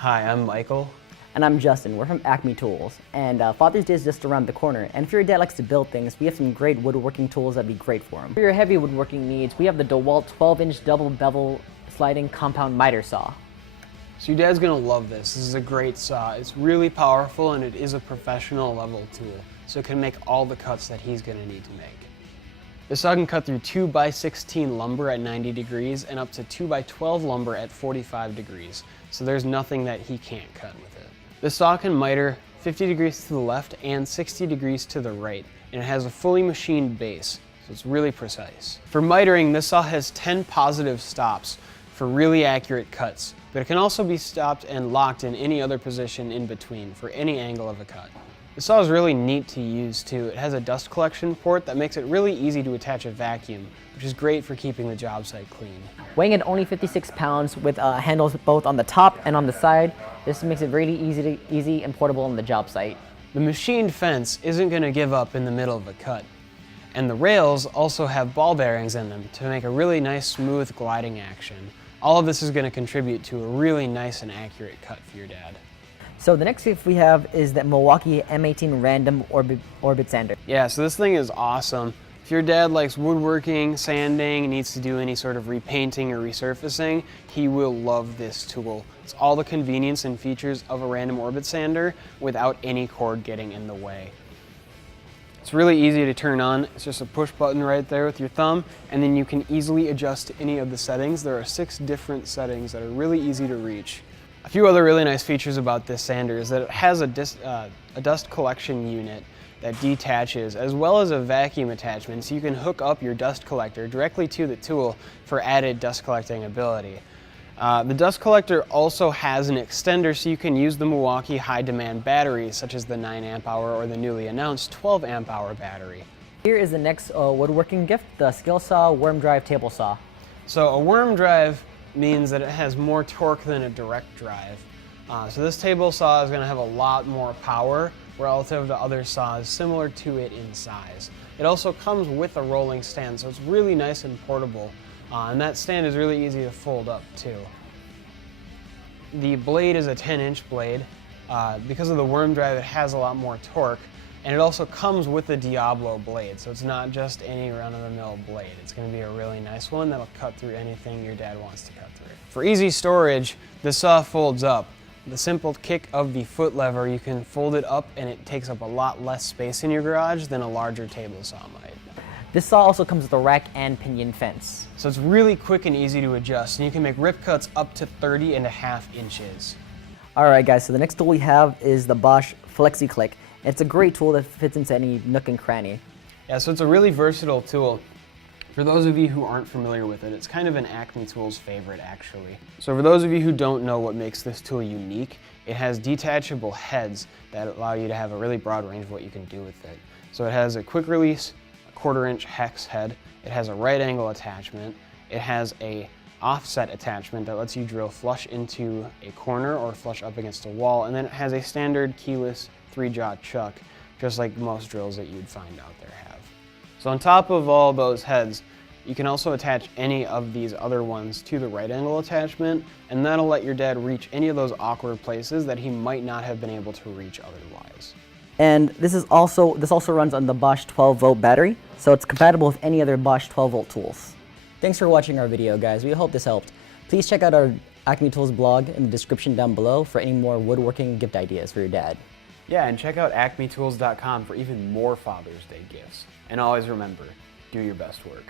Hi, I'm Michael. And I'm Justin. We're from Acme Tools. And Father's Day is just around the corner. And if your dad likes to build things, we have some great woodworking tools that'd be great for him. For your heavy woodworking needs, we have the DeWalt 12-inch double bevel sliding compound miter saw. So your dad's gonna love this. This is a great saw. It's really powerful and it is a professional level tool. So it can make all the cuts that he's gonna need to make. The saw can cut through 2x16 lumber at 90 degrees and up to 2x12 lumber at 45 degrees. So there's nothing that he can't cut with it. The saw can miter 50 degrees to the left and 60 degrees to the right, and it has a fully machined base, so it's really precise. For mitering, this saw has 10 positive stops for really accurate cuts, but it can also be stopped and locked in any other position in between for any angle of a cut. The saw is really neat to use too. It has a dust collection port that makes it really easy to attach a vacuum, which is great for keeping the job site clean. Weighing at only 56 pounds with handles both on the top and on the side, this makes it really easy and portable on the job site. The machined fence isn't going to give up in the middle of a cut. And the rails also have ball bearings in them to make a really nice smooth gliding action. All of this is going to contribute to a really nice and accurate cut for your dad. So the next gift we have is the Milwaukee M18 Random Orbit Sander. Yeah, so this thing is awesome. If your dad likes woodworking, sanding, needs to do any sort of repainting or resurfacing, he will love this tool. It's all the convenience and features of a random orbit sander without any cord getting in the way. It's really easy to turn on. It's just a push button right there with your thumb, and then you can easily adjust any of the settings. There are 6 different settings that are really easy to reach. A few other really nice features about this sander is that it has a dust collection unit that detaches, as well as a vacuum attachment, so you can hook up your dust collector directly to the tool for added dust collecting ability. The dust collector also has an extender, so you can use the Milwaukee high demand batteries, such as the 9 amp hour or the newly announced 12 amp hour battery. Here is the next woodworking gift, the Stihl Saw Worm Drive Table Saw. So a worm drive means that it has more torque than a direct drive. So this table saw is going to have a lot more power relative to other saws similar to it in size. It also comes with a rolling stand, so it's really nice and portable. And that stand is really easy to fold up too. The blade is a 10-inch blade. Because of the worm drive, it has a lot more torque. And it also comes with the Diablo blade, so it's not just any run-of-the-mill blade. It's going to be a really nice one that'll cut through anything your dad wants to cut through. For easy storage, the saw folds up. The simple kick of the foot lever, you can fold it up and it takes up a lot less space in your garage than a larger table saw might. This saw also comes with a rack and pinion fence. So it's really quick and easy to adjust, and you can make rip cuts up to 30.5 inches. Alright guys, so the next tool we have is the Bosch FlexiClick. It's a great tool that fits into any nook and cranny. Yeah, so it's a really versatile tool. For those of you who aren't familiar with it, it's kind of an Acme Tools favorite actually. So for those of you who don't know what makes this tool unique, it has detachable heads that allow you to have a really broad range of what you can do with it. So it has a quick release, a 1/4-inch hex head, it has a right angle attachment, it has a offset attachment that lets you drill flush into a corner or flush up against a wall, and then it has a standard keyless 3-jaw chuck, just like most drills that you'd find out there have. So on top of all those heads, you can also attach any of these other ones to the right angle attachment, and that'll let your dad reach any of those awkward places that he might not have been able to reach otherwise. And this also runs on the Bosch 12-volt battery, so it's compatible with any other Bosch 12-volt tools. Thanks for watching our video, guys. We hope this helped. Please check out our Acme Tools blog in the description down below for any more woodworking gift ideas for your dad. Yeah, and check out acmetools.com for even more Father's Day gifts. And always remember, do your best work.